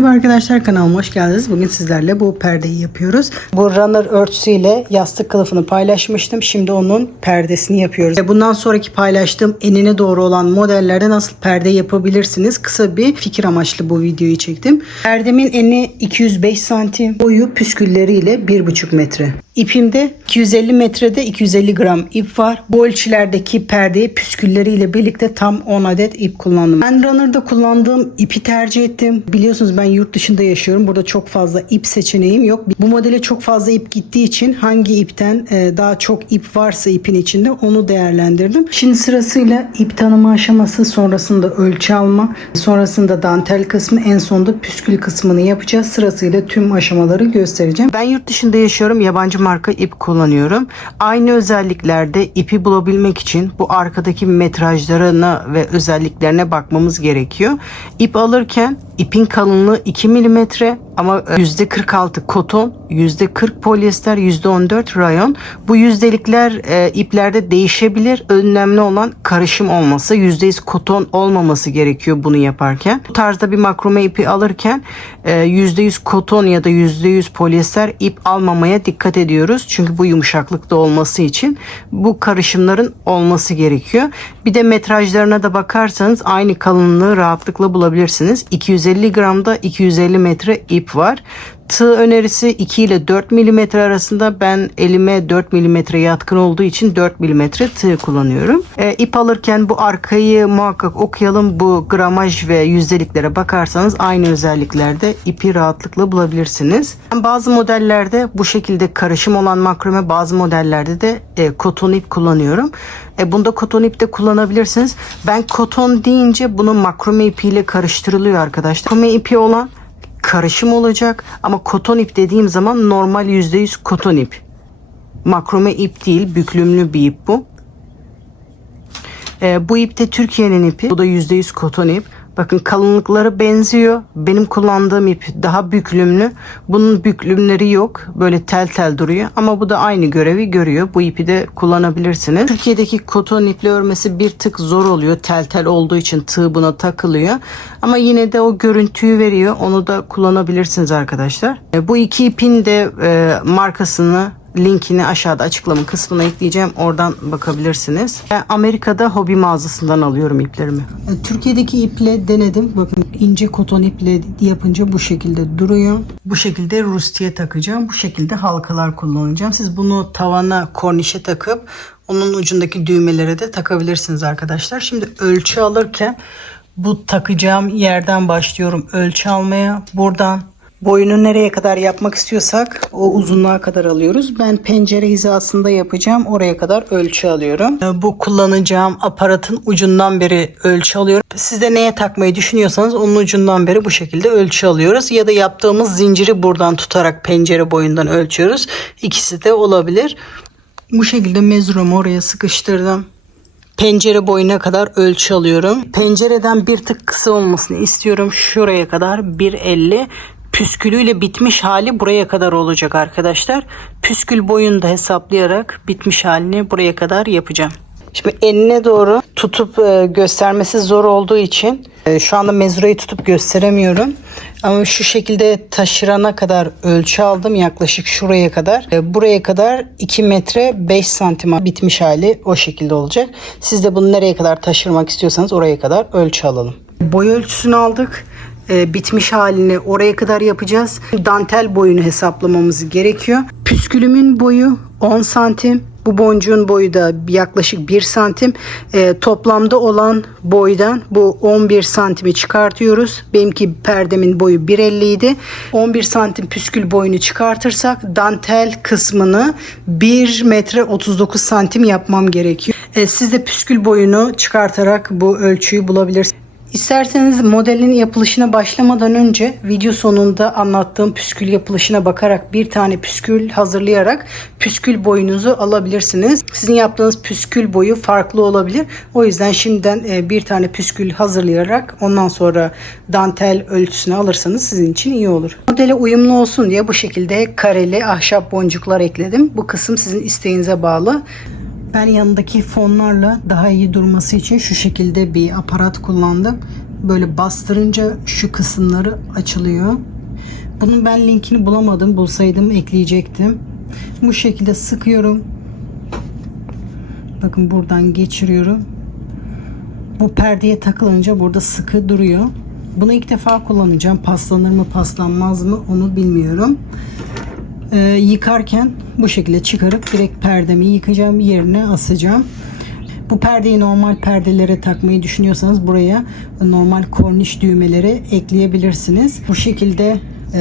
Merhaba arkadaşlar, kanalıma hoş geldiniz. Bugün sizlerle bu perdeyi yapıyoruz. Bu runner örtüsüyle yastık kılıfını paylaşmıştım. Şimdi onun perdesini yapıyoruz. Bundan sonraki paylaştığım enine doğru olan modellerde nasıl perde yapabilirsiniz? Kısa bir fikir amaçlı bu videoyu çektim. Perdemin eni 205 santim. Boyu püskülleriyle 1,5 metre. İpimde 250 metrede 250 gram ip var. Bu ölçülerdeki perdeyi püskülleriyle birlikte tam 10 adet ip kullandım. Ben runner'da kullandığım ipi tercih ettim. Biliyorsunuz ben yurt dışında yaşıyorum. Burada çok fazla ip seçeneğim yok. Bu modele çok fazla ip gittiği için hangi ipten daha çok ip varsa ipin içinde onu değerlendirdim. Şimdi sırasıyla ip tanıma aşaması, sonrasında ölçü alma, sonrasında dantel kısmı, en sonunda püskül kısmını yapacağız. Sırasıyla tüm aşamaları göstereceğim. Ben yurt dışında yaşıyorum. Yabancı marka ip kullanıyorum. Aynı özelliklerde ipi bulabilmek için bu arkadaki metrajlarına ve özelliklerine bakmamız gerekiyor. İp alırken ipin kalınlığı 2 mm ama %46 koton, %40 polyester, %14 rayon. Bu yüzdelikler iplerde değişebilir. Önemli olan karışım olması. %100 koton olmaması gerekiyor bunu yaparken. Bu tarzda bir makrome ipi alırken %100 koton ya da %100 polyester ip almamaya dikkat ediyoruz. Çünkü bu yumuşaklıkta olması için bu karışımların olması gerekiyor. Bir de metrajlarına da bakarsanız aynı kalınlığı rahatlıkla bulabilirsiniz. 250 gramda 250 metre ip var. Tığ önerisi 2 ile 4 mm arasında. Ben elime 4 mm yatkın olduğu için 4 mm tığ kullanıyorum. İp alırken bu arkayı muhakkak okuyalım. Bu gramaj ve yüzdeliklere bakarsanız aynı özelliklerde ipi rahatlıkla bulabilirsiniz. Bazı modellerde bu şekilde karışım olan makrome, bazı modellerde de koton ip kullanıyorum. Bunda koton ip de kullanabilirsiniz. Ben koton deyince bunu makrome ipiyle karıştırılıyor arkadaşlar. Makrome ipi olan karışım olacak ama koton ip dediğim zaman normal %100 koton ip. Makrome ip değil, büklümlü bir ip bu. Bu ip de Türkiye'nin ipi. Bu da %100 koton ip. Bakın kalınlıkları benziyor. Benim kullandığım ip daha büklümlü. Bunun büklümleri yok. Böyle tel tel duruyor. Ama bu da aynı görevi görüyor. Bu ipi de kullanabilirsiniz. Türkiye'deki koton iple örmesi bir tık zor oluyor. Tel tel olduğu için tığ buna takılıyor. Ama yine de o görüntüyü veriyor. Onu da kullanabilirsiniz arkadaşlar. Bu iki ipin de markasını, linkini aşağıda açıklama kısmına ekleyeceğim. Oradan bakabilirsiniz. Ben Amerika'da hobi mağazasından alıyorum iplerimi. Türkiye'deki iple denedim. Bakın ince koton iple yapınca bu şekilde duruyor. Bu şekilde rustiye takacağım. Bu şekilde halkalar kullanacağım. Siz bunu tavana, kornişe takıp onun ucundaki düğmelere de takabilirsiniz arkadaşlar. Şimdi ölçü alırken bu takacağım yerden başlıyorum ölçü almaya. Buradan boyunu nereye kadar yapmak istiyorsak o uzunluğa kadar alıyoruz. Ben pencere hizasında yapacağım. Oraya kadar ölçü alıyorum. Bu kullanacağım aparatın ucundan beri ölçü alıyorum. Siz de neye takmayı düşünüyorsanız onun ucundan beri bu şekilde ölçü alıyoruz. Ya da yaptığımız zinciri buradan tutarak pencere boyundan ölçüyoruz. İkisi de olabilir. Bu şekilde mezurumu oraya sıkıştırdım. Pencere boyuna kadar ölçü alıyorum. Pencereden bir tık kısa olmasını istiyorum. Şuraya kadar 1,50. Püskülüyle bitmiş hali buraya kadar olacak arkadaşlar. Püskül boyunu da hesaplayarak bitmiş halini buraya kadar yapacağım. Şimdi enine doğru tutup göstermesi zor olduğu için şu anda mezurayı tutup gösteremiyorum. Ama şu şekilde taşırana kadar ölçü aldım. Yaklaşık şuraya kadar. Buraya kadar 2 metre 5 santim bitmiş hali o şekilde olacak. Siz de bunu nereye kadar taşırmak istiyorsanız oraya kadar ölçü alalım. Boy ölçüsünü aldık. Bitmiş halini oraya kadar yapacağız. Dantel boyunu hesaplamamız gerekiyor. Püskülümün boyu 10 santim. Bu boncuğun boyu da yaklaşık 1 santim. Toplamda olan boydan bu 11 santimi çıkartıyoruz. Benimki perdemin boyu 1,50 idi. 11 santim püskül boyunu çıkartırsak dantel kısmını 1 metre 39 santim yapmam gerekiyor. Siz de püskül boyunu çıkartarak bu ölçüyü bulabilirsiniz. İsterseniz modelin yapılışına başlamadan önce video sonunda anlattığım püskül yapılışına bakarak bir tane püskül hazırlayarak püskül boyunuzu alabilirsiniz. Sizin yaptığınız püskül boyu farklı olabilir. O yüzden şimdiden bir tane püskül hazırlayarak ondan sonra dantel ölçüsünü alırsanız sizin için iyi olur. Modele uyumlu olsun diye bu şekilde kareli ahşap boncuklar ekledim. Bu kısım sizin isteğinize bağlı. Ben yanındaki fonlarla daha iyi durması için şu şekilde bir aparat kullandım. böyle bastırınca şu kısımları açılıyor. Bunun ben linkini bulamadım. Bulsaydım ekleyecektim. Bu şekilde sıkıyorum. Bakın buradan geçiriyorum. Bu perdeye takılınca burada sıkı duruyor. Bunu ilk defa kullanacağım. Paslanır mı paslanmaz mı onu bilmiyorum. Yıkarken bu şekilde çıkarıp direkt perdemi yıkayacağım, yerine asacağım. Bu perdeyi normal perdelere takmayı düşünüyorsanız buraya normal korniş düğmeleri ekleyebilirsiniz. Bu şekilde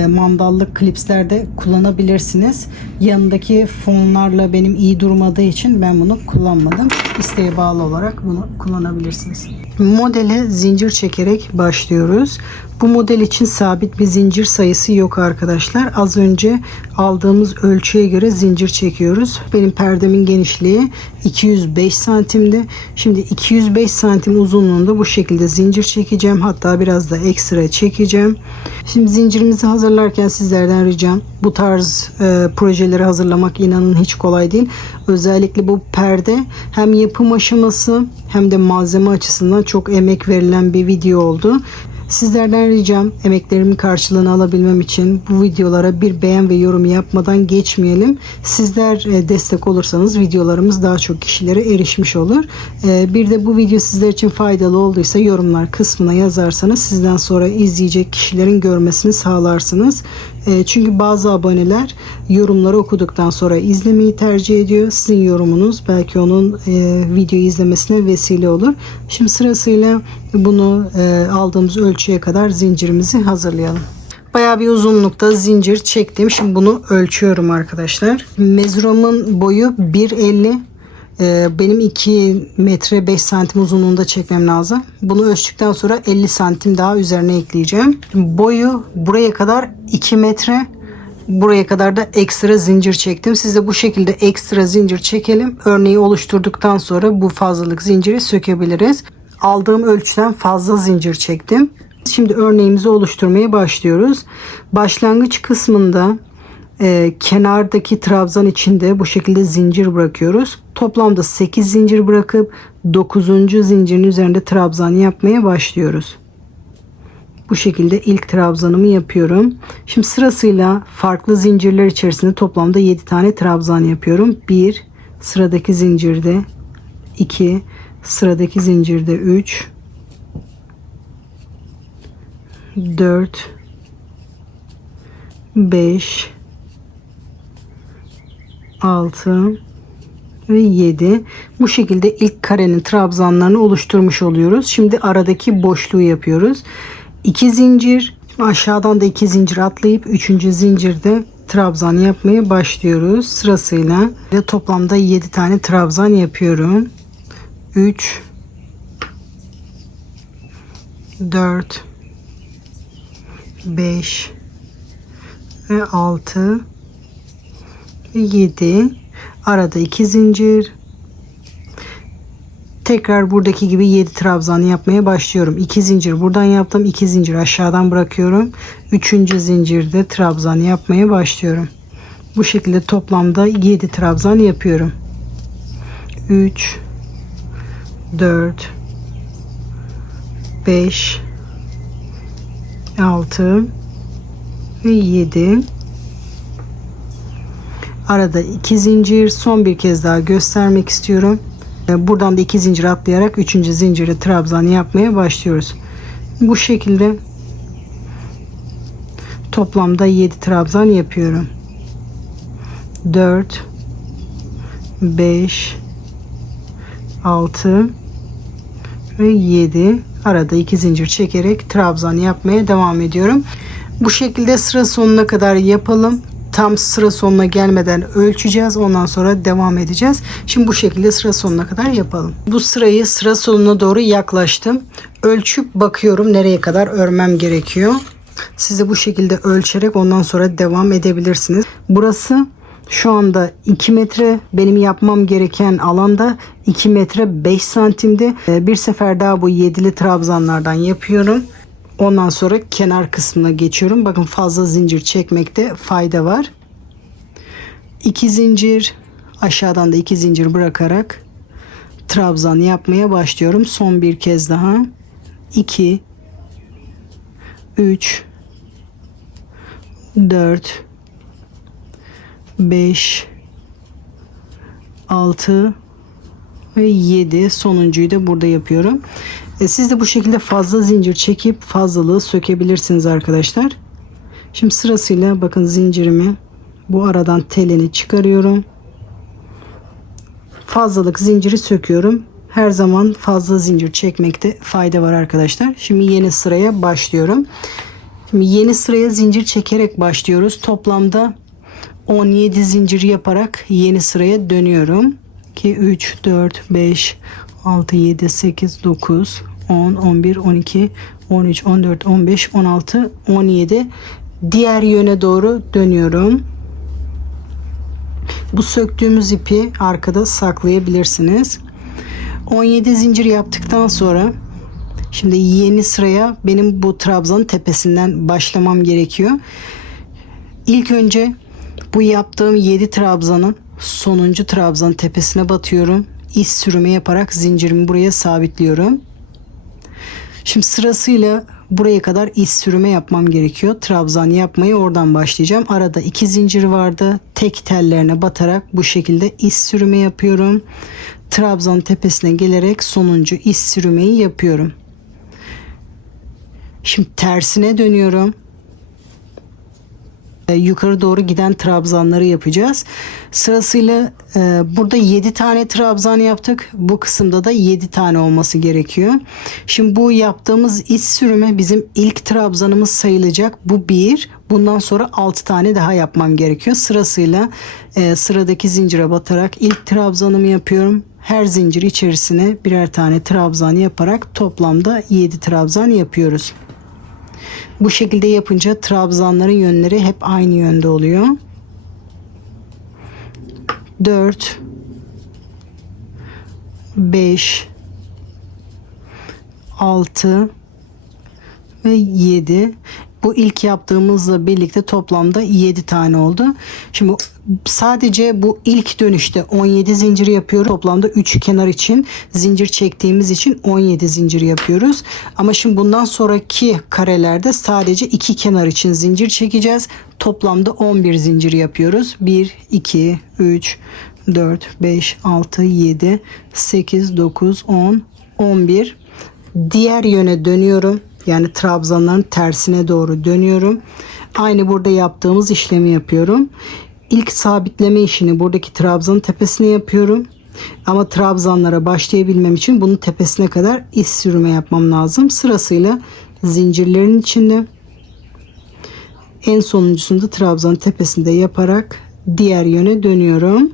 mandallık klipslerde kullanabilirsiniz. Yanındaki fonlarla benim iyi durmadığı için ben bunu kullanmadım. İsteğe bağlı olarak bunu kullanabilirsiniz. Modele zincir çekerek başlıyoruz. Bu model için sabit bir zincir sayısı yok arkadaşlar. Az önce aldığımız ölçüye göre zincir çekiyoruz. Benim perdemin genişliği 205 santimdi. Şimdi 205 santim uzunluğunda bu şekilde zincir çekeceğim. Hatta biraz da ekstra çekeceğim. Şimdi zincirimizi hazırlarken sizlerden ricam, bu tarz projeleri hazırlamak inanın hiç kolay değil. Özellikle bu perde hem yapım aşaması hem de malzeme açısından çok emek verilen bir video oldu. Sizlerden ricam, emeklerimin karşılığını alabilmem için bu videolara bir beğen ve yorum yapmadan geçmeyelim. Sizler destek olursanız videolarımız daha çok kişilere erişmiş olur. Bir de bu video sizler için faydalı olduysa yorumlar kısmına yazarsanız sizden sonra izleyecek kişilerin görmesini sağlarsınız. Çünkü bazı aboneler yorumları okuduktan sonra izlemeyi tercih ediyor. Sizin yorumunuz belki onun videoyu izlemesine vesile olur. Şimdi sırasıyla bunu aldığımız ölçüye kadar zincirimizi hazırlayalım. Bayağı bir uzunlukta zincir çektim. Şimdi bunu ölçüyorum arkadaşlar. Mezuramın boyu 1.50. Benim 2 metre 5 santim uzunluğunda çekmem lazım. Bunu ölçtükten sonra 50 santim daha üzerine ekleyeceğim. Boyu buraya kadar 2 metre. Buraya kadar da ekstra zincir çektim. Siz de bu şekilde ekstra zincir çekelim. Örneği oluşturduktan sonra bu fazlalık zinciri sökebiliriz. Aldığım ölçüden fazla zincir çektim. Şimdi örneğimizi oluşturmaya başlıyoruz. Başlangıç kısmında kenardaki trabzan içinde bu şekilde zincir bırakıyoruz. Toplamda 8 zincir bırakıp 9. zincirin üzerinde trabzan yapmaya başlıyoruz. Bu şekilde ilk trabzanımı yapıyorum. Şimdi sırasıyla farklı zincirler içerisinde toplamda 7 tane trabzan yapıyorum. 1, sıradaki zincirde 2, sıradaki zincirde 3, 4, 5, 6 ve 7. Bu şekilde ilk karenin trabzanlarını oluşturmuş oluyoruz. Şimdi aradaki boşluğu yapıyoruz. 2 zincir, aşağıdan da 2 zincir atlayıp 3. zincirde trabzan yapmaya başlıyoruz. Sırasıyla ve toplamda 7 tane trabzan yapıyorum. 3, 4, 5 ve 6 ve 7. Arada 2 zincir. Tekrar buradaki gibi 7 trabzan yapmaya başlıyorum. 2 zincir buradan yaptım. 2 zincir aşağıdan bırakıyorum. 3. zincirde trabzan yapmaya başlıyorum. Bu şekilde toplamda 7 trabzan yapıyorum. 3, 4, 5, 6 ve 7. Arada 2 zincir. Son bir kez daha göstermek istiyorum. Buradan da 2 zincir atlayarak 3. zincire trabzan yapmaya başlıyoruz. Bu şekilde toplamda 7 trabzan yapıyorum. 4, 5, 6 ve 7. Arada 2 zincir çekerek trabzan yapmaya devam ediyorum. Bu şekilde sıra sonuna kadar yapalım. Tam sıra sonuna gelmeden ölçeceğiz. Ondan sonra devam edeceğiz. Şimdi bu şekilde sıra sonuna kadar yapalım. Bu sırayı sıra sonuna doğru yaklaştım. Ölçüp bakıyorum nereye kadar örmem gerekiyor. Siz de bu şekilde ölçerek ondan sonra devam edebilirsiniz. Burası şu anda 2 metre. Benim yapmam gereken alanda 2 metre 5 santimdi. Bir sefer daha bu 7'li trabzanlardan yapıyorum. Ondan sonra kenar kısmına geçiyorum. Bakın fazla zincir çekmekte fayda var. 2 zincir, aşağıdan da 2 zincir bırakarak trabzan yapmaya başlıyorum. Son bir kez daha. 2, 3 4 5 6 ve 7. Sonuncuyu da burada yapıyorum. Siz de bu şekilde fazla zincir çekip fazlalığı sökebilirsiniz arkadaşlar. Şimdi sırasıyla bakın zincirimi bu aradan telini çıkarıyorum. Fazlalık zinciri söküyorum. Her zaman fazla zincir çekmekte fayda var arkadaşlar. Şimdi yeni sıraya başlıyorum. Şimdi yeni sıraya zincir çekerek başlıyoruz. Toplamda 17 zincir yaparak yeni sıraya dönüyorum. 2, 3, 4, 5, 6, 7, 8, 9, 10, 11, 12, 13, 14, 15, 16, 17. Diğer yöne doğru dönüyorum. Bu söktüğümüz ipi arkada saklayabilirsiniz. 17 zincir yaptıktan sonra şimdi yeni sıraya benim bu trabzanın tepesinden başlamam gerekiyor. İlk önce bu yaptığım 7 trabzanın sonuncu trabzanın tepesine batıyorum. İz sürümü yaparak zincirimi buraya sabitliyorum. Şimdi sırasıyla buraya kadar iz sürüme yapmam gerekiyor. Trabzan yapmayı oradan başlayacağım. Arada 2 zincir vardı. Tek tellerine batarak bu şekilde iz sürüme yapıyorum. Trabzan tepesine gelerek sonuncu iz sürümeyi yapıyorum. Şimdi tersine dönüyorum. Yukarı doğru giden trabzanları yapacağız. Sırasıyla burada 7 tane trabzan yaptık. Bu kısımda da 7 tane olması gerekiyor. Şimdi bu yaptığımız iz sürümü bizim ilk trabzanımız sayılacak. Bu 1. Bundan sonra 6 tane daha yapmam gerekiyor. Sırasıyla sıradaki zincire batarak ilk trabzanımı yapıyorum. Her zincir içerisine birer tane trabzan yaparak toplamda 7 trabzan yapıyoruz. Bu şekilde yapınca trabzanların yönleri hep aynı yönde oluyor. 4 5 6 ve 7. Bu ilk yaptığımızla birlikte toplamda 7 tane oldu. Şimdi sadece bu ilk dönüşte 17 zincir yapıyoruz. Toplamda 3 kenar için zincir çektiğimiz için 17 zincir yapıyoruz. Ama şimdi bundan sonraki karelerde sadece 2 kenar için zincir çekeceğiz. Toplamda 11 zincir yapıyoruz. 1, 2, 3, 4, 5, 6, 7, 8, 9, 10, 11. Diğer yöne dönüyorum. Yani trabzanların tersine doğru dönüyorum. Aynı burada yaptığımız işlemi yapıyorum. İlk sabitleme işini buradaki trabzanın tepesine yapıyorum. Ama trabzanlara başlayabilmem için bunun tepesine kadar iz sürme yapmam lazım. Sırasıyla zincirlerin içinde en sonuncusunda trabzanın tepesinde yaparak diğer yöne dönüyorum.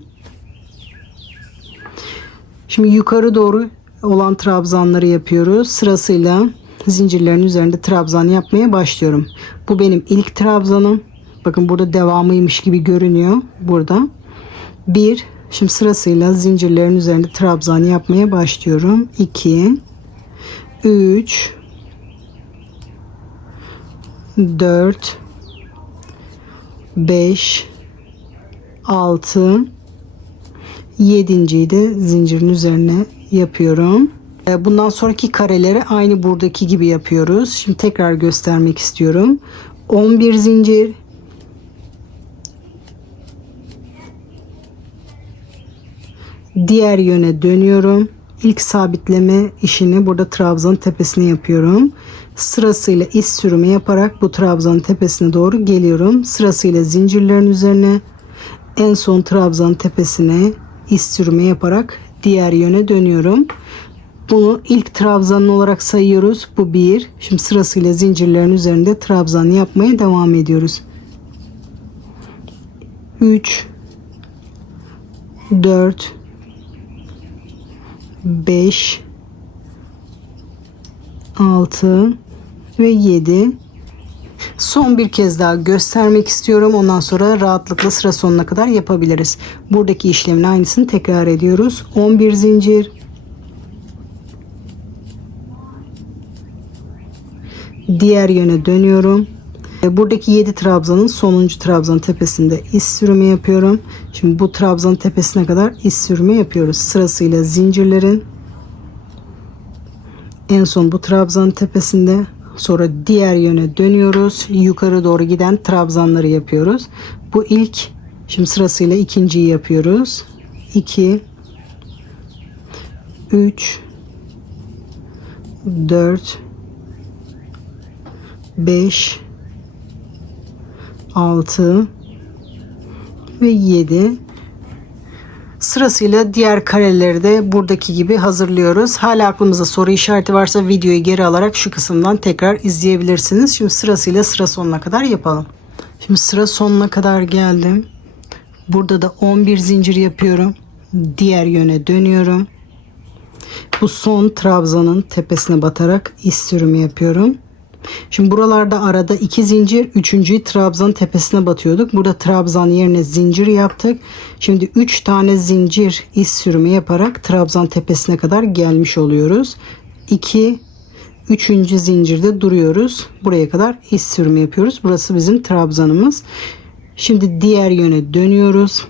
Şimdi yukarı doğru olan trabzanları yapıyoruz. Sırasıyla zincirlerin üzerinde trabzan yapmaya başlıyorum. Bu benim ilk trabzanım. Bakın burada devamıymış gibi görünüyor burada. 1. Şimdi sırasıyla zincirlerin üzerinde trabzan yapmaya başlıyorum. 2 3 4 5 6 7.'yi de zincirin üzerine yapıyorum. Bundan sonraki kareleri aynı buradaki gibi yapıyoruz. Şimdi tekrar göstermek istiyorum. 11 zincir, diğer yöne dönüyorum. İlk sabitleme işini burada trabzanın tepesine yapıyorum. Sırasıyla iz sürümü yaparak bu trabzanın tepesine doğru geliyorum. Sırasıyla zincirlerin üzerine, en son trabzanın tepesine iz sürümü yaparak diğer yöne dönüyorum. Bunu ilk trabzan olarak sayıyoruz. Bu 1. Şimdi sırasıyla zincirlerin üzerinde trabzan yapmaya devam ediyoruz. 3 4 5 6 ve 7. Son bir kez daha göstermek istiyorum. Ondan sonra rahatlıkla sıra sonuna kadar yapabiliriz. Buradaki işlemin aynısını tekrar ediyoruz. 11 zincir, diğer yöne dönüyorum. Buradaki 7 trabzanın sonuncu trabzanın tepesinde iz sürümü yapıyorum. Şimdi bu trabzanın tepesine kadar iz sürümü yapıyoruz. Sırasıyla zincirlerin, en son bu trabzanın tepesinde Sonra diğer yöne dönüyoruz. Yukarı doğru giden trabzanları yapıyoruz. Bu ilk. Şimdi sırasıyla ikinciyi yapıyoruz. 2 3 4 5 6 ve 7. Sırasıyla diğer kareleri de buradaki gibi hazırlıyoruz. Hala aklımızda soru işareti varsa videoyu geri alarak şu kısımdan tekrar izleyebilirsiniz. Şimdi sırasıyla sıra sonuna kadar yapalım. Şimdi sıra sonuna kadar geldim. Burada da 11 zincir yapıyorum. Diğer yöne dönüyorum. Bu son trabzanın tepesine batarak iz sürümü yapıyorum. Şimdi buralarda arada 2 zincir, 3. trabzanın tepesine batıyorduk. Burada trabzan yerine zincir yaptık. Şimdi 3 tane zincir iz sürümü yaparak trabzan tepesine kadar gelmiş oluyoruz. 2 3. zincirde duruyoruz. Buraya kadar iz sürümü yapıyoruz. Burası bizim trabzanımız. Şimdi diğer yöne dönüyoruz.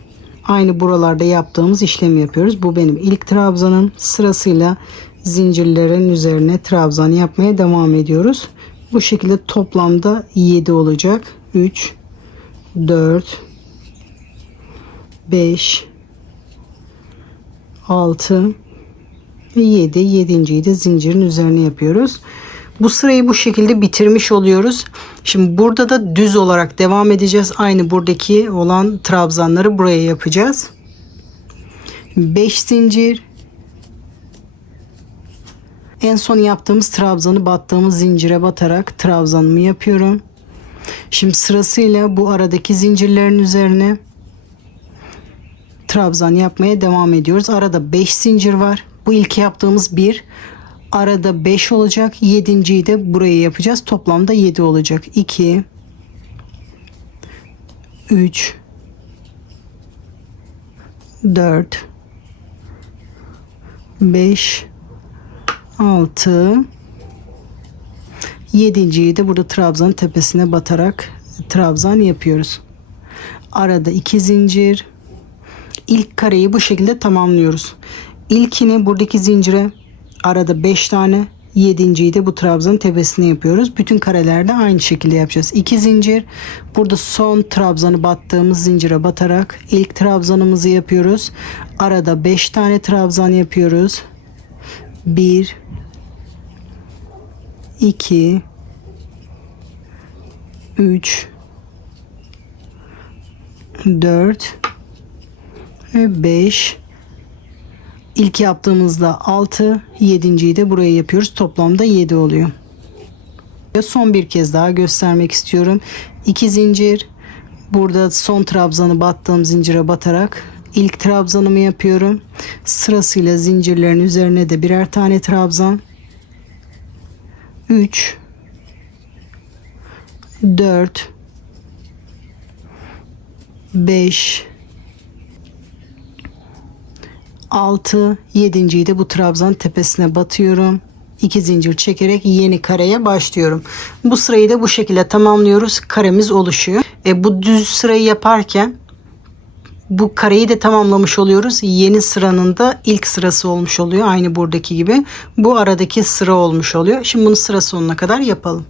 Aynı buralarda yaptığımız işlemi yapıyoruz. Bu benim ilk trabzanım. Sırasıyla zincirlerin üzerine trabzan yapmaya devam ediyoruz. Bu şekilde toplamda 7 olacak. 3 4 5 6 ve 7. 7.'yi de zincirin üzerine yapıyoruz. Bu sırayı bu şekilde bitirmiş oluyoruz. Şimdi burada da düz olarak devam edeceğiz. Aynı buradaki olan trabzanları buraya yapacağız. 5 zincir. En son yaptığımız trabzanı battığımız zincire batarak trabzanımı yapıyorum. Şimdi sırasıyla bu aradaki zincirlerin üzerine trabzan yapmaya devam ediyoruz. Arada 5 zincir var. Bu ilk yaptığımız 1. Arada 5 olacak. 7.'yi de buraya yapacağız. Toplamda 7 olacak. 2 3 4 5 6 7.'yi de burada trabzanın tepesine batarak trabzan yapıyoruz. Arada 2 zincir. İlk kareyi bu şekilde tamamlıyoruz. İlkini buradaki zincire arada 5 tane, 7.'yi de bu trabzanın tepesine yapıyoruz. Bütün karelerde aynı şekilde yapacağız. 2 zincir. Burada son trabzanı battığımız zincire batarak ilk trabzanımızı yapıyoruz. Arada 5 tane trabzan yapıyoruz. 1 2 3 4 ve 5. İlk yaptığımızda 6, 7.'yi de buraya yapıyoruz. Toplamda 7 oluyor. Son bir kez daha göstermek istiyorum. 2 zincir. Burada son trabzanı battığım zincire batarak ilk trabzanımı yapıyorum. Sırasıyla zincirlerin üzerine de birer tane trabzan. 3 4 5 6 7.'yi de bu trabzan tepesine batıyorum. 2 zincir çekerek yeni kareye başlıyorum. Bu sırayı da bu şekilde tamamlıyoruz. Karemiz oluşuyor. Bu düz sırayı yaparken bu kareyi de tamamlamış oluyoruz. Yeni sıranın da ilk sırası olmuş oluyor. Aynı buradaki gibi. Bu aradaki sıra olmuş oluyor. Şimdi bunu sıra sonuna kadar yapalım.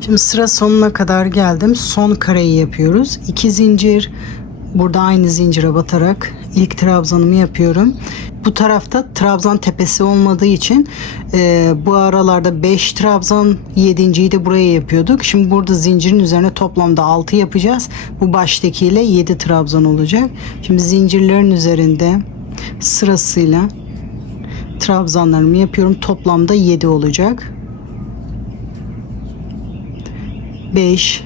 Şimdi sıra sonuna kadar geldim. Son kareyi yapıyoruz. 2 zincir. Burada aynı zincire batarak ilk trabzanımı yapıyorum. Bu tarafta trabzan tepesi olmadığı için bu aralarda 5 trabzan, 7.'yi de buraya yapıyorduk. Şimdi burada zincirin üzerine toplamda 6 yapacağız. Bu baştakiyle 7 trabzan olacak. Şimdi zincirlerin üzerinde sırasıyla trabzanlarımı yapıyorum. Toplamda 7 olacak. 5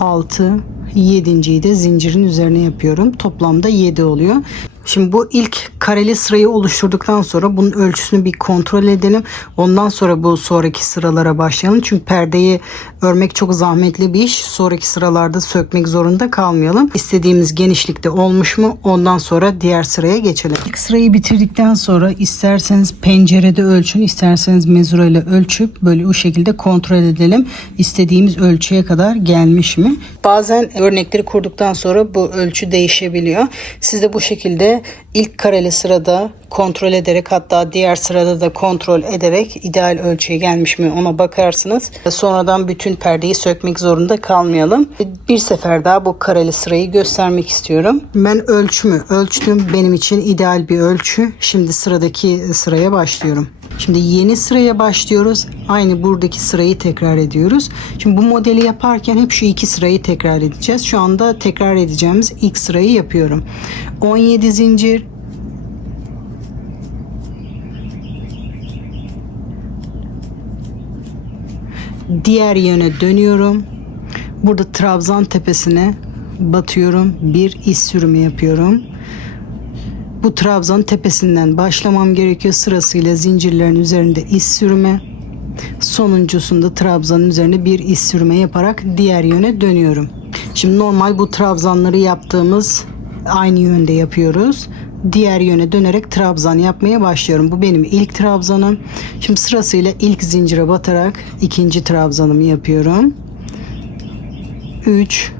6 7.'yi de zincirin üzerine yapıyorum. Toplamda 7 oluyor. Şimdi bu ilk kareli sırayı oluşturduktan sonra bunun ölçüsünü bir kontrol edelim. Ondan sonra bu sonraki sıralara başlayalım. Çünkü perdeyi örmek çok zahmetli bir iş. Sonraki sıralarda sökmek zorunda kalmayalım. İstediğimiz genişlikte olmuş mu? Ondan sonra diğer sıraya geçelim. İlk sırayı bitirdikten sonra isterseniz pencerede ölçün, isterseniz mezura ile ölçüp böyle o şekilde kontrol edelim. İstediğimiz ölçüye kadar gelmiş mi? Bazen örnekleri kurduktan sonra bu ölçü değişebiliyor. Siz de bu şekilde ilk kareli sırada kontrol ederek, hatta diğer sırada da kontrol ederek ideal ölçüye gelmiş mi ona bakarsınız. Sonradan bütün perdeyi sökmek zorunda kalmayalım. Bir sefer daha bu kareli sırayı göstermek istiyorum. Ben ölçümü ölçtüm. Benim için ideal bir ölçü. Şimdi sıradaki sıraya başlıyorum. Şimdi yeni sıraya başlıyoruz. Aynı buradaki sırayı tekrar ediyoruz. Şimdi bu modeli yaparken hep şu iki sırayı tekrar edeceğiz. Şu anda tekrar edeceğimiz ilk sırayı yapıyorum. 17 zincir, diğer yöne dönüyorum. Burada trabzan tepesine batıyorum. Bir iz sürümü yapıyorum. Bu trabzan tepesinden başlamam gerekiyor. Sırasıyla zincirlerin üzerinde iz sürme. Sonuncusunda trabzanın üzerine bir iz sürme yaparak diğer yöne dönüyorum. Şimdi normal bu trabzanları yaptığımız aynı yönde yapıyoruz. Diğer yöne dönerek trabzan yapmaya başlıyorum. Bu benim ilk trabzanım. Şimdi sırasıyla ilk zincire batarak ikinci trabzanımı yapıyorum. 3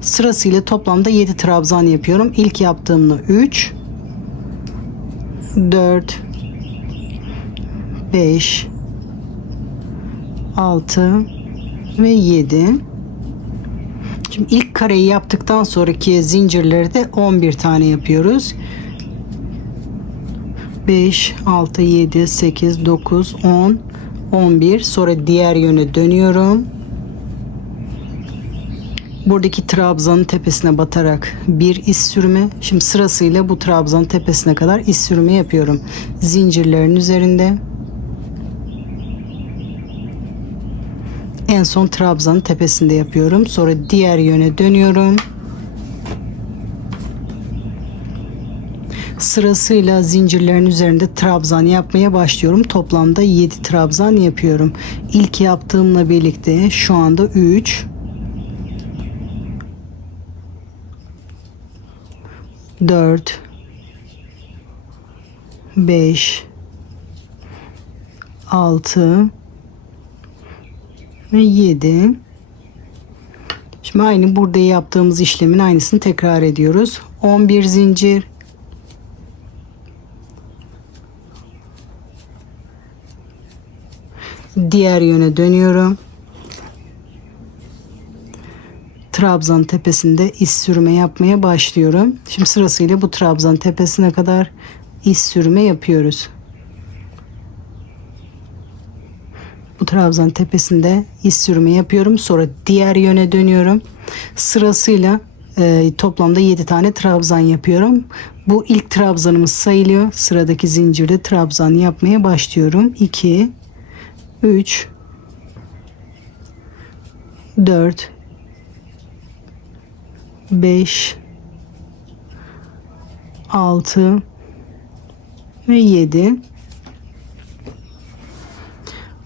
sırasıyla toplamda 7 trabzan yapıyorum. İlk yaptığımda 3 4 5 6 ve 7. Şimdi ilk kareyi yaptıktan sonraki zincirleri de 11 tane yapıyoruz. 5 6 7 8 9 10 11. Sonra diğer yöne dönüyorum. Buradaki trabzanın tepesine batarak bir iz sürme. Şimdi sırasıyla bu trabzanın tepesine kadar iz sürme yapıyorum. Zincirlerin üzerinde. En son trabzanın tepesinde yapıyorum. Sonra diğer yöne dönüyorum. Sırasıyla zincirlerin üzerinde trabzan yapmaya başlıyorum. Toplamda 7 trabzan yapıyorum. İlk yaptığımla birlikte şu anda 3 4 5 6 ve 7. Şimdi aynı burada yaptığımız işlemin aynısını tekrar ediyoruz. 11 zincir, diğer yöne dönüyorum. Trabzan tepesinde iz sürme yapmaya başlıyorum. Şimdi sırasıyla bu trabzan tepesine kadar iz sürme yapıyoruz. Bu trabzan tepesinde iz sürme yapıyorum. Sonra diğer yöne dönüyorum. Sırasıyla toplamda 7 tane trabzan yapıyorum. Bu ilk trabzanımız sayılıyor. Sıradaki zincirde trabzan yapmaya başlıyorum. 2 3 4 5 6 ve 7.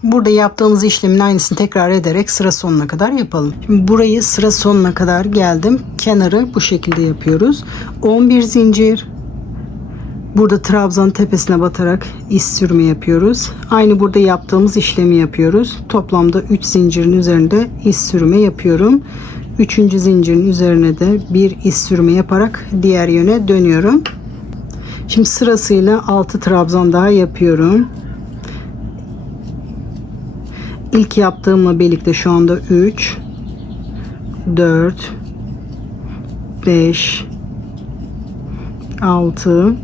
Burada yaptığımız işlemin aynısını tekrar ederek sıra sonuna kadar yapalım. Şimdi burayı sıra sonuna kadar geldim. Kenarı bu şekilde yapıyoruz. 11 zincir. Burada trabzan tepesine batarak iz sürme yapıyoruz. Aynı burada yaptığımız işlemi yapıyoruz. Toplamda 3 zincirin üzerinde iz sürme yapıyorum. 3. zincirin üzerine de bir iz sürme yaparak diğer yöne dönüyorum. Şimdi sırasıyla 6 trabzan daha yapıyorum. İlk yaptığımla birlikte şu anda 3 4 5 6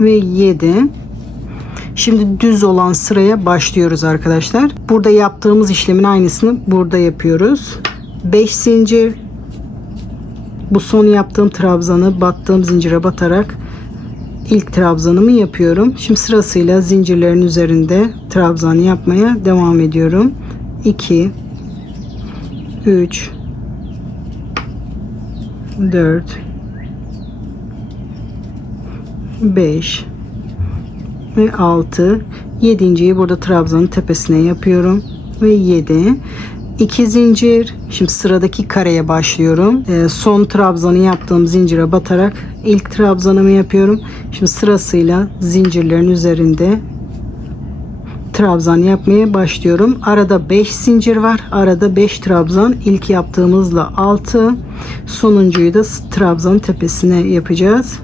ve 7. Şimdi düz olan sıraya başlıyoruz arkadaşlar. Burada yaptığımız işlemin aynısını burada yapıyoruz. 5 zincir. Bu son yaptığım trabzanı battığım zincire batarak ilk trabzanımı yapıyorum. Şimdi sırasıyla zincirlerin üzerinde trabzan yapmaya devam ediyorum. 2 3 4 5 ve 6. 7.'yi burada trabzanın tepesine yapıyorum ve 7. 2 zincir. Şimdi sıradaki kareye başlıyorum. Son trabzanı yaptığım zincire batarak ilk trabzanımı yapıyorum. Şimdi sırasıyla zincirlerin üzerinde trabzan yapmaya başlıyorum. Arada 5 zincir var. Arada 5 trabzan. İlk yaptığımızla 6. Sonuncuyu da trabzan tepesine yapacağız.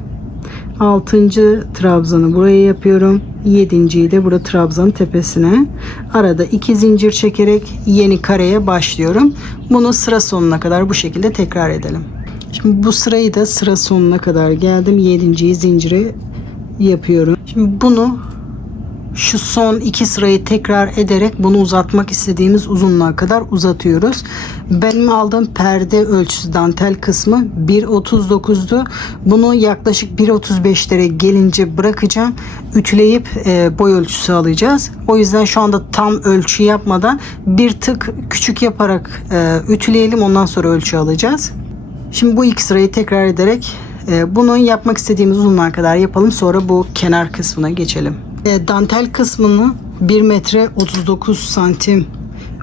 6. trabzanı buraya yapıyorum. 7.yi de burada trabzanın tepesine. Arada 2 zincir çekerek yeni kareye başlıyorum. Bunu sıra sonuna kadar bu şekilde tekrar edelim. Şimdi bu sırayı da sıra sonuna kadar geldim. 7.yi zincire yapıyorum. Şimdi bunu şu son 2 sırayı tekrar ederek bunu uzatmak istediğimiz uzunluğa kadar uzatıyoruz. Benim aldığım perde ölçüsü dantel kısmı 1.39'du. Bunu yaklaşık 1.35'lere gelince bırakacağım. Ütüleyip boy ölçüsü alacağız. O yüzden şu anda tam ölçü yapmadan bir tık küçük yaparak ütüleyelim. Ondan sonra ölçü alacağız. Şimdi bu 2 sırayı tekrar ederek bunu yapmak istediğimiz uzunluğa kadar yapalım. Sonra bu kenar kısmına geçelim. Dantel kısmını 1 metre 39 santim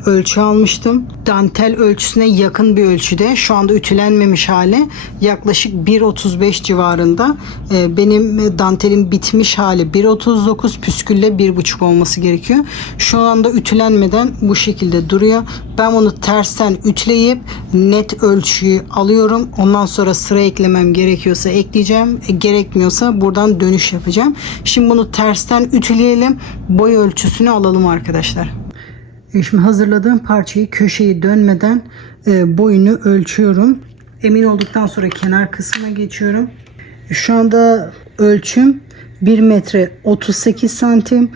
ölçü almıştım. Dantel ölçüsüne yakın bir ölçüde. Şu anda ütülenmemiş hali yaklaşık 1.35 civarında. Benim dantelin bitmiş hali 1.39, püskülle 1.5 olması gerekiyor. Şu anda ütülenmeden bu şekilde duruyor. Ben bunu tersten ütüleyip net ölçüyü alıyorum. Ondan sonra sıra eklemem gerekiyorsa ekleyeceğim. Gerekmiyorsa buradan dönüş yapacağım. Şimdi bunu tersten ütüleyelim. Boy ölçüsünü alalım arkadaşlar. Şimdi hazırladığım parçayı köşeyi dönmeden boyunu ölçüyorum. Emin olduktan sonra kenar kısmına geçiyorum. Şu anda ölçüm 1 metre 38 santim.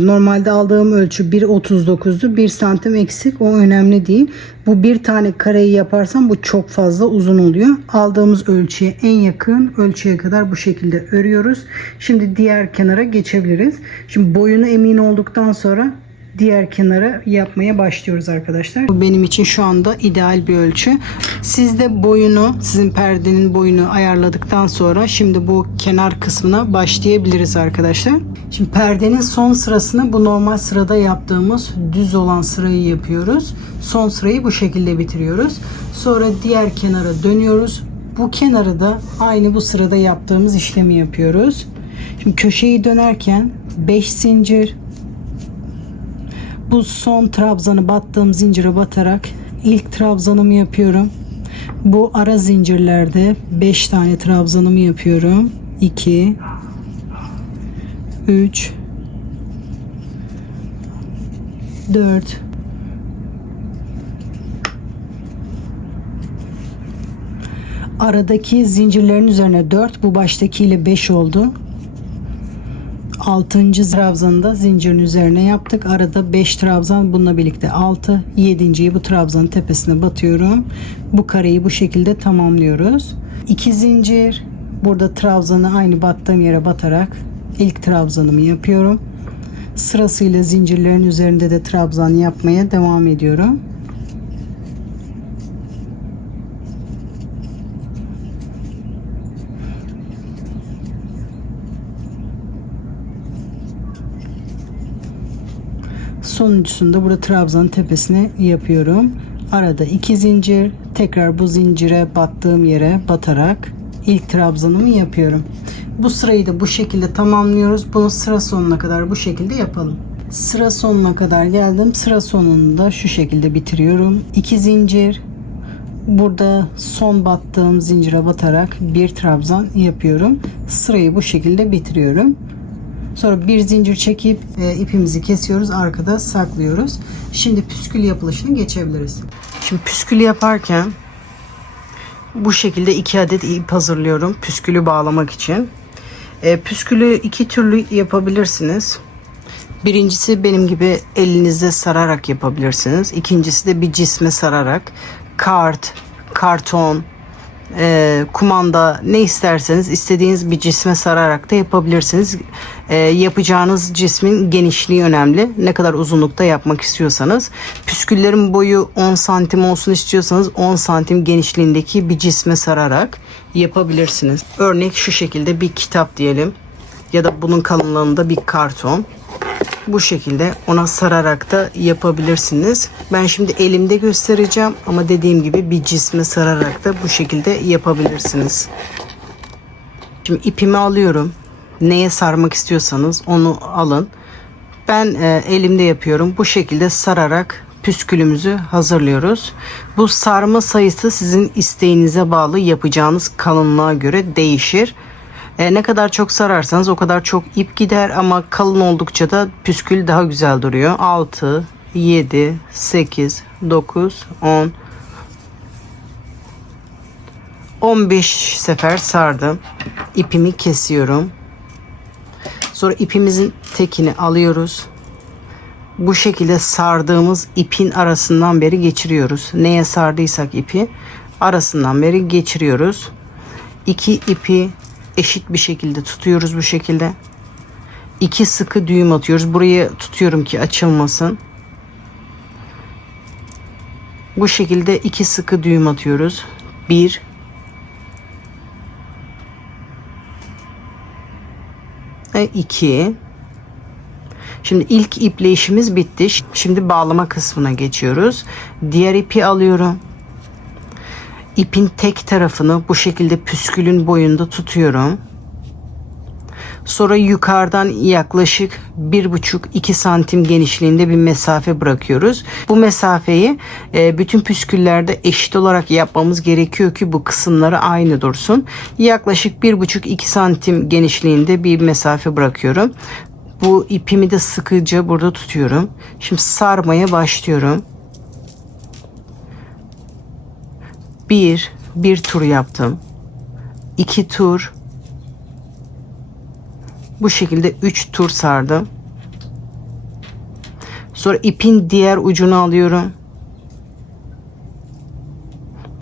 Normalde aldığım ölçü 1.39'du. 1 santim eksik. O önemli değil. Bu bir tane kareyi yaparsam bu çok fazla uzun oluyor. Aldığımız ölçüye en yakın ölçüye kadar bu şekilde örüyoruz. Şimdi diğer kenara geçebiliriz. Şimdi boyunu emin olduktan sonra diğer kenara yapmaya başlıyoruz arkadaşlar. Bu benim için şu anda ideal bir ölçü. Siz de boyunu, sizin perdenin boyunu ayarladıktan sonra şimdi bu kenar kısmına başlayabiliriz arkadaşlar. Şimdi perdenin son sırasını bu normal sırada yaptığımız düz olan sırayı yapıyoruz. Son sırayı bu şekilde bitiriyoruz. Sonra diğer kenara dönüyoruz. Bu kenarı da aynı bu sırada yaptığımız işlemi yapıyoruz. Şimdi köşeyi dönerken 5 zincir, bu son trabzanı battığım zincire batarak ilk trabzanımı yapıyorum. Bu ara zincirlerde 5 tane trabzanımı yapıyorum. 2 3 4 aradaki zincirlerin üzerine 4, bu baştaki ile 5 oldu. 6. trabzanı da zincirin üzerine yaptık. Arada 5 trabzan, bununla birlikte 6. 7.yi bu trabzanın tepesine batıyorum. Bu kareyi bu şekilde tamamlıyoruz. 2 zincir. Burada trabzanı aynı battığım yere batarak ilk trabzanımı yapıyorum. Sırasıyla zincirlerin üzerinde de trabzan yapmaya devam ediyorum. Sonuncusunu da burada trabzanın tepesine yapıyorum. Arada 2 zincir, tekrar bu zincire battığım yere batarak ilk trabzanımı yapıyorum. Bu sırayı da bu şekilde tamamlıyoruz. Bunu sıra sonuna kadar bu şekilde yapalım. Sıra sonuna kadar geldim. Sıra sonunu da şu şekilde bitiriyorum. 2 zincir. Burada son battığım zincire batarak bir trabzan yapıyorum. Sırayı bu şekilde bitiriyorum. Sonra bir zincir çekip ipimizi kesiyoruz. Arkada saklıyoruz. Şimdi püskül yapılışını geçebiliriz. Şimdi püskül yaparken bu şekilde 2 adet ip hazırlıyorum. Püskülü bağlamak için. Püskülü 2 türlü yapabilirsiniz. Birincisi benim gibi elinizde sararak yapabilirsiniz. İkincisi de bir cisme sararak, kart, karton, kumanda, ne isterseniz istediğiniz bir cisme sararak da yapabilirsiniz. Yapacağınız cismin genişliği önemli. Ne kadar uzunlukta yapmak istiyorsanız. Püsküllerin boyu 10 santim olsun istiyorsanız 10 santim genişliğindeki bir cisme sararak yapabilirsiniz. Örnek şu şekilde bir kitap diyelim ya da bunun kalınlığında bir karton. Bu şekilde ona sararak da yapabilirsiniz. Ben şimdi elimde göstereceğim ama dediğim gibi bir cisme sararak da bu şekilde yapabilirsiniz. Şimdi ipimi alıyorum. Neye sarmak istiyorsanız onu alın. Ben elimde yapıyorum. Bu şekilde sararak püskülümüzü hazırlıyoruz. Bu sarma sayısı sizin isteğinize bağlı, yapacağınız kalınlığa göre değişir. Ne kadar çok sararsanız o kadar çok ip gider ama kalın oldukça da püskül daha güzel duruyor. 6, 7, 8, 9, 10, 15 sefer sardım. İpimi kesiyorum. Sonra ipimizin tekini alıyoruz. Bu şekilde sardığımız ipin arasından beri geçiriyoruz. Neye sardıysak ipi arasından beri geçiriyoruz. İki ipi eşit bir şekilde tutuyoruz bu şekilde. 2 sıkı düğüm atıyoruz. Burayı tutuyorum ki açılmasın. Bu şekilde 2 sıkı düğüm atıyoruz. 1 ve 2. Şimdi ilk iple işimiz bitti. Şimdi bağlama kısmına geçiyoruz. Diğer ipi alıyorum. İpin tek tarafını bu şekilde püskülün boyunda tutuyorum. Sonra yukarıdan yaklaşık 1,5-2 santim genişliğinde bir mesafe bırakıyoruz. Bu mesafeyi bütün püsküllerde eşit olarak yapmamız gerekiyor ki bu kısımları aynı dursun. Yaklaşık 1,5-2 santim genişliğinde bir mesafe bırakıyorum. Bu ipimi de sıkıca burada tutuyorum. Şimdi sarmaya başlıyorum. Bir tur yaptım. 2 tur. Bu şekilde 3 tur sardım. Sonra ipin diğer ucunu alıyorum.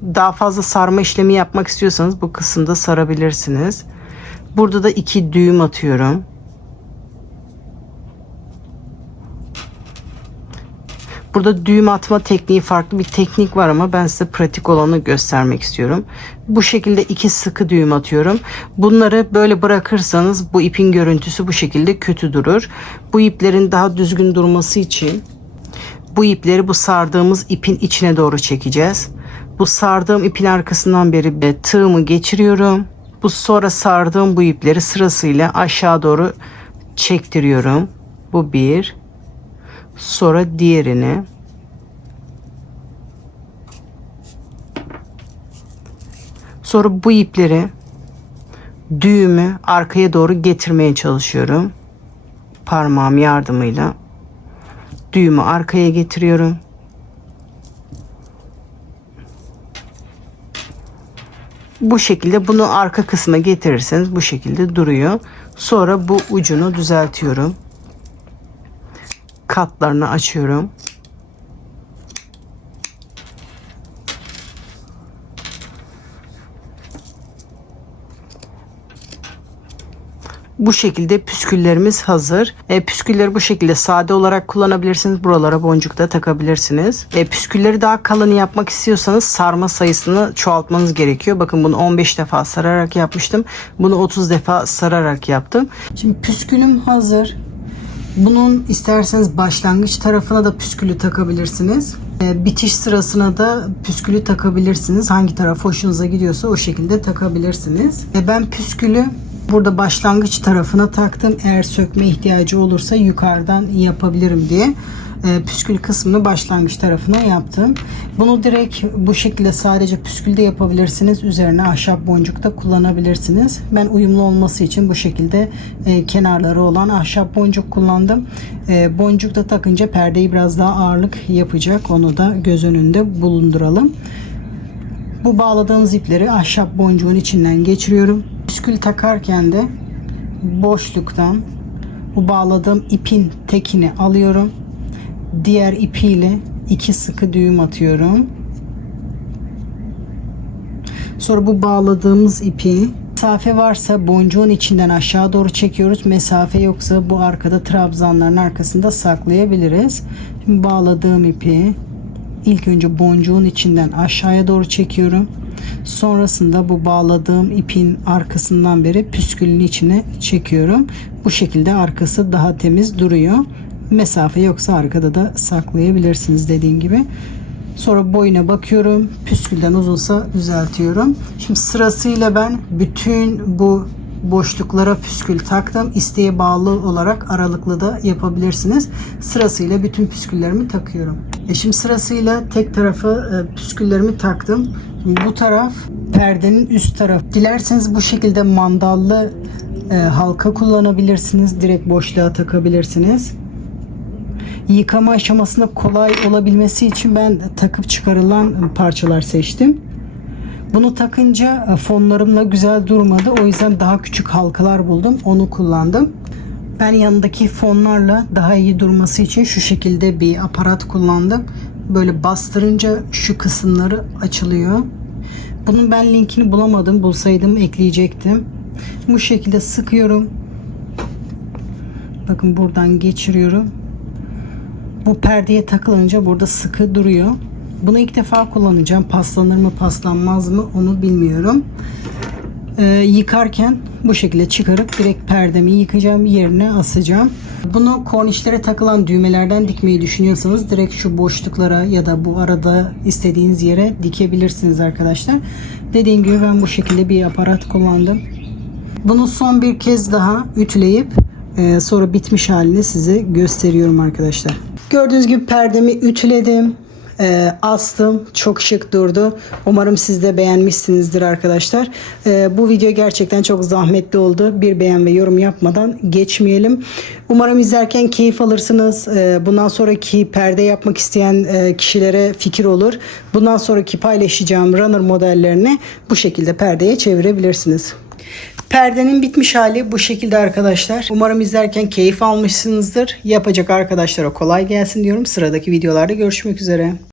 Daha fazla sarma işlemi yapmak istiyorsanız bu kısımda sarabilirsiniz. Burada da 2 düğüm atıyorum. Burada düğüm atma tekniği farklı bir teknik var ama ben size pratik olanı göstermek istiyorum. Bu şekilde 2 sıkı düğüm atıyorum. Bunları böyle bırakırsanız bu ipin görüntüsü bu şekilde kötü durur. Bu iplerin daha düzgün durması için bu ipleri bu sardığımız ipin içine doğru çekeceğiz. Bu sardığım ipin arkasından beri tığımı geçiriyorum. Bu sonra sardığım bu ipleri sırasıyla aşağı doğru çektiriyorum. Bu bir. Sonra diğerini. Sonra bu ipleri düğümü arkaya doğru getirmeye çalışıyorum. Parmağım yardımıyla düğümü arkaya getiriyorum. Bu şekilde bunu arka kısma getirirseniz bu şekilde duruyor. Sonra bu ucunu düzeltiyorum. Katlarını açıyorum. Bu şekilde püsküllerimiz hazır. Püskülleri bu şekilde sade olarak kullanabilirsiniz. Buralara boncuk da takabilirsiniz. Püskülleri daha kalın yapmak istiyorsanız sarma sayısını çoğaltmanız gerekiyor. Bakın bunu 15 defa sararak yapmıştım. Bunu 30 defa sararak yaptım. Şimdi püskülüm hazır. Bunun isterseniz başlangıç tarafına da püskülü takabilirsiniz. Bitiş sırasına da püskülü takabilirsiniz. Hangi taraf hoşunuza gidiyorsa o şekilde takabilirsiniz. Ben püskülü burada başlangıç tarafına taktım. Eğer sökme ihtiyacı olursa yukarıdan yapabilirim diye. Püskül kısmını başlangıç tarafına yaptım. Bunu direkt bu şekilde sadece püskülde yapabilirsiniz. Üzerine ahşap boncuk da kullanabilirsiniz. Ben uyumlu olması için bu şekilde kenarları olan ahşap boncuk kullandım. Boncuk da takınca perdeyi biraz daha ağırlık yapacak. Onu da göz önünde bulunduralım. Bu bağladığımız ipleri ahşap boncuğun içinden geçiriyorum. Püskül takarken de boşluktan bu bağladığım ipin tekini alıyorum. Diğer ipiyle 2 sıkı düğüm atıyorum. Sonra bu bağladığımız ipi, mesafe varsa boncuğun içinden aşağı doğru çekiyoruz. Mesafe yoksa bu arkada trabzanların arkasında saklayabiliriz. Şimdi bağladığım ipi ilk önce boncuğun içinden aşağıya doğru çekiyorum. Sonrasında bu bağladığım ipin arkasından beri püskülün içine çekiyorum. Bu şekilde arkası daha temiz duruyor. Mesafe yoksa arkada da saklayabilirsiniz dediğim gibi. Sonra boyuna bakıyorum. Püskülden uzunsa düzeltiyorum. Şimdi sırasıyla ben bütün bu boşluklara püskül taktım. İsteğe bağlı olarak aralıklı da yapabilirsiniz. Sırasıyla bütün püsküllerimi takıyorum. Şimdi sırasıyla tek tarafı püsküllerimi taktım. Bu taraf perdenin üst tarafı. Dilerseniz bu şekilde mandallı halka kullanabilirsiniz. Direkt boşluğa takabilirsiniz. Yıkama aşamasında kolay olabilmesi için ben takıp çıkarılan parçalar seçtim. Bunu takınca fonlarımla güzel durmadı. O yüzden daha küçük halkalar buldum. Onu kullandım. Ben yanındaki fonlarla daha iyi durması için şu şekilde bir aparat kullandım. Böyle bastırınca şu kısımları açılıyor. Bunun ben linkini bulamadım. Bulsaydım ekleyecektim. Bu şekilde sıkıyorum. Bakın buradan geçiriyorum. Bu perdeye takılınca burada sıkı duruyor. Bunu ilk defa kullanacağım. Paslanır mı paslanmaz mı onu bilmiyorum. Yıkarken bu şekilde çıkarıp direkt perdemi yıkayacağım, yerine asacağım. Bunu kornişlere takılan düğmelerden dikmeyi düşünüyorsanız direkt şu boşluklara ya da bu arada istediğiniz yere dikebilirsiniz arkadaşlar. Dediğim gibi ben bu şekilde bir aparat kullandım. Bunu son bir kez daha ütüleyip sonra bitmiş halini size gösteriyorum arkadaşlar. Gördüğünüz gibi perdemi ütüledim. Astım. Çok şık durdu. Umarım siz de beğenmişsinizdir arkadaşlar. Bu video gerçekten çok zahmetli oldu. Bir beğen ve yorum yapmadan geçmeyelim. Umarım izlerken keyif alırsınız. Bundan sonraki perde yapmak isteyen kişilere fikir olur. Bundan sonraki paylaşacağım runner modellerini bu şekilde perdeye çevirebilirsiniz. Perdenin bitmiş hali bu şekilde arkadaşlar. Umarım izlerken keyif almışsınızdır. Yapacak arkadaşlara kolay gelsin diyorum. Sıradaki videolarda görüşmek üzere.